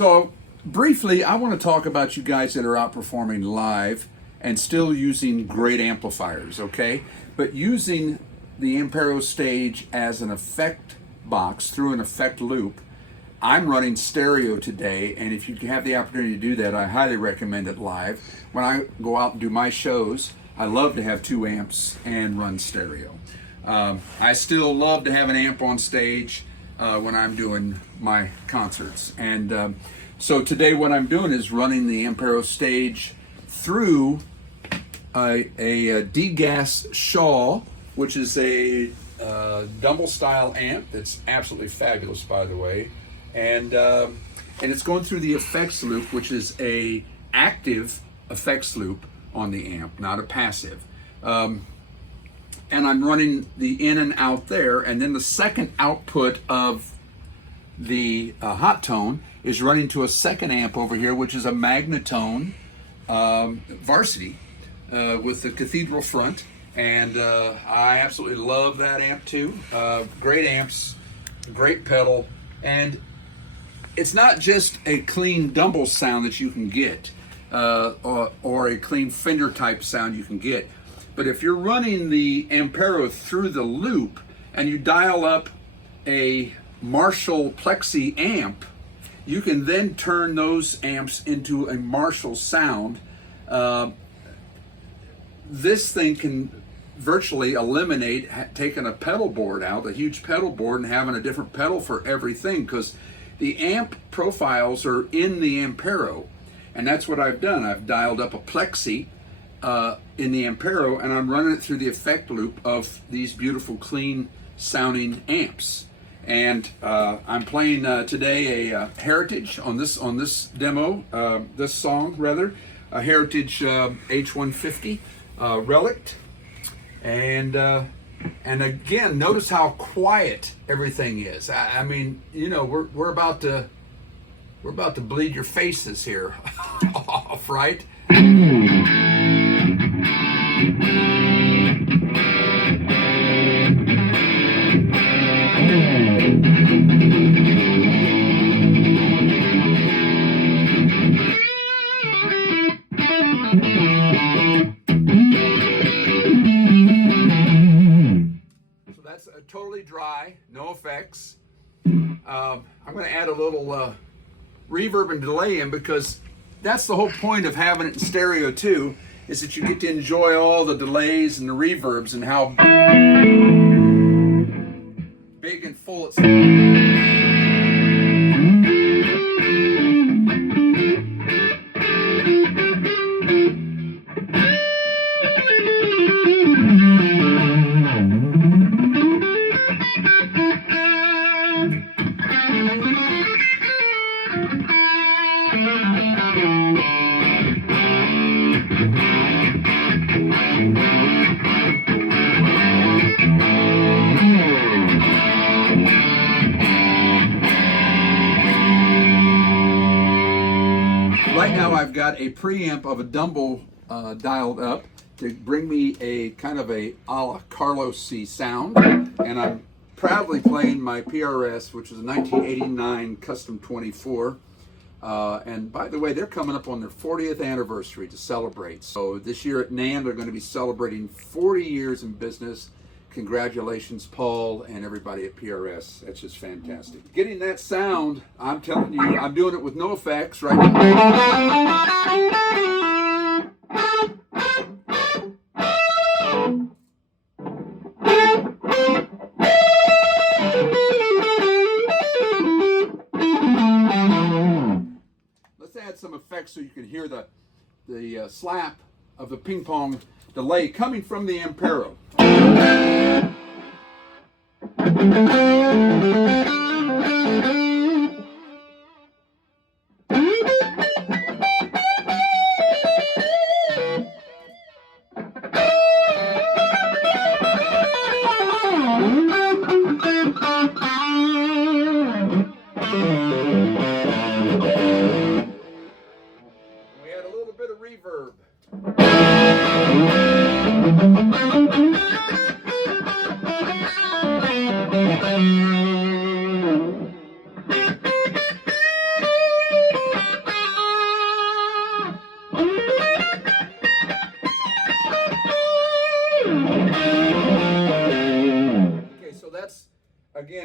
So briefly, I want to talk about you guys that are outperforming live and still using great amplifiers, okay? But using the AMPERO stage as an effect box through an effect loop. I'm running stereo today, and if you have the opportunity to do that, I highly recommend it live. When I go out and do my shows, I love to have 2 amps and run stereo. I still love to have an amp on stage when I'm doing my concerts. And so today what I'm doing is running the AMPERO stage through a D-Gas Shaw, which is a Dumble style amp that's absolutely fabulous, by the way. And it's going through the effects loop, which is a active effects loop on the amp, not a passive. And I'm running the in and out there, and then the second output of the hot tone is running to a second amp over here, which is a Magnatone Varsity with the cathedral front, and I absolutely love that amp too. Great amps, great pedal, and it's not just a clean Dumble sound that you can get, or a clean Fender type sound you can get. But if you're running the AMPERO through the loop and you dial up a Marshall Plexi amp, you can then turn those amps into a Marshall sound. This thing can virtually eliminate taking a pedal board out, a huge pedal board, and having a different pedal for everything, because the amp profiles are in the AMPERO. And that's what I've done. I've dialed up a Plexi in the AMPERO, and I'm running it through the effect loop of these beautiful, clean sounding amps. And I'm playing today a Heritage on this demo, this song rather, a Heritage H150 Relic. And again, notice how quiet everything is. I mean, you know, we're about to bleed your faces here off, right? So that's totally dry, no effects. I'm going to add a little reverb and delay in, because that's the whole point of having it in stereo too, is that you get to enjoy all the delays and the reverbs and how big and full it's. Right now I've got a preamp of a Dumble dialed up to bring me a kind of a la Carlos-y sound, and I'm proudly playing my PRS, which is a 1989 Custom 24. And by the way, they're coming up on their 40th anniversary to celebrate. So this year at NAMM, they're going to be celebrating 40 years in business. Congratulations, Paul, and everybody at PRS. That's just fantastic. Getting that sound, I'm telling you, I'm doing it with no effects right now. Let's add some effects so you can hear the slap of the ping pong delay coming from the AMPERO. We had a little bit of reverb.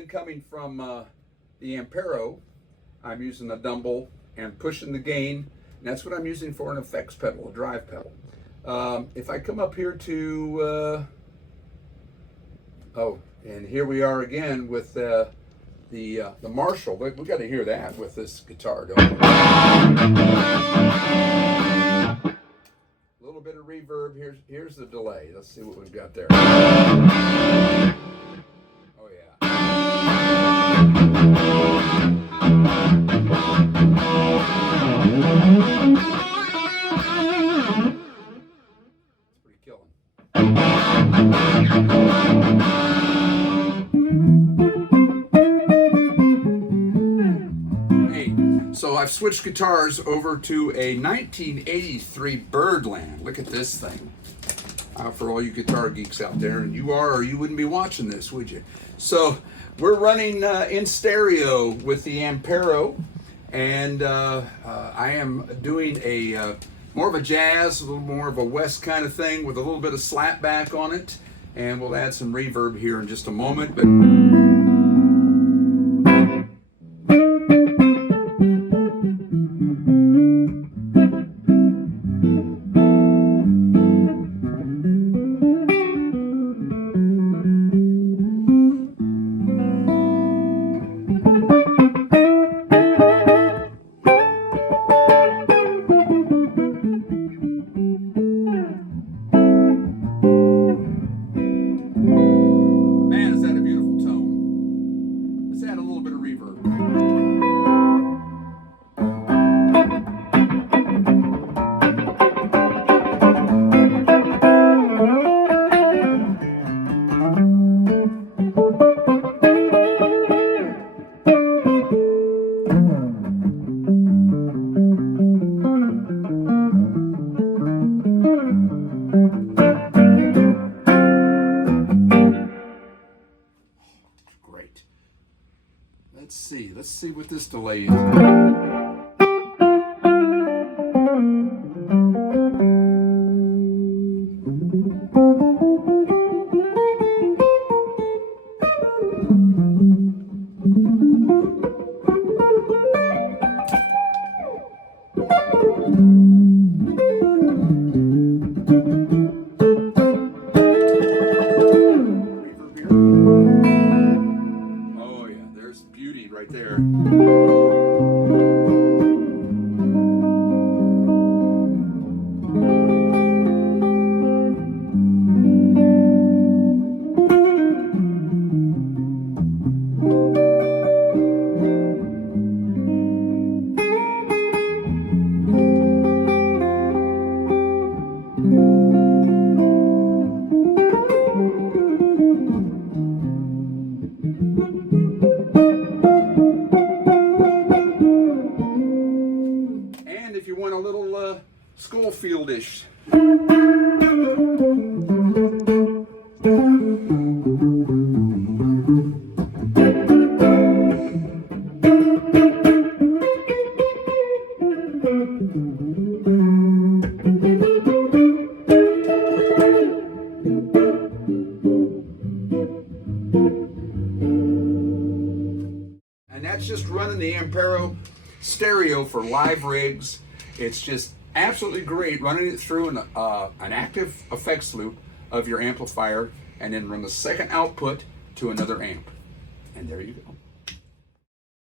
again, coming from the Ampero, I'm using a Dumble and pushing the gain, and that's what I'm using for an effects pedal, a drive pedal. If I come up here to, oh, and here we are again with the Marshall. We got to hear that with this guitar, don't we? A little bit of reverb. Here's the delay. Let's see what we've got there. Oh yeah. It's pretty killing. So I've switched guitars over to a 1983 Birdland. Look at this thing. For all you guitar geeks out there, and you are, or you wouldn't be watching this, would you? So we're running in stereo with the Ampero, and I am doing a more of a jazz, a little more of a West kind of thing with a little bit of slap back on it, and we'll add some reverb here in just a moment. But great. Let's see what this delay is. Right there. If you want a little Schofield-ish. And that's just running the Ampero stereo for live rigs. It's just absolutely great running it through an active effects loop of your amplifier, and then run the second output to another amp. And there you go.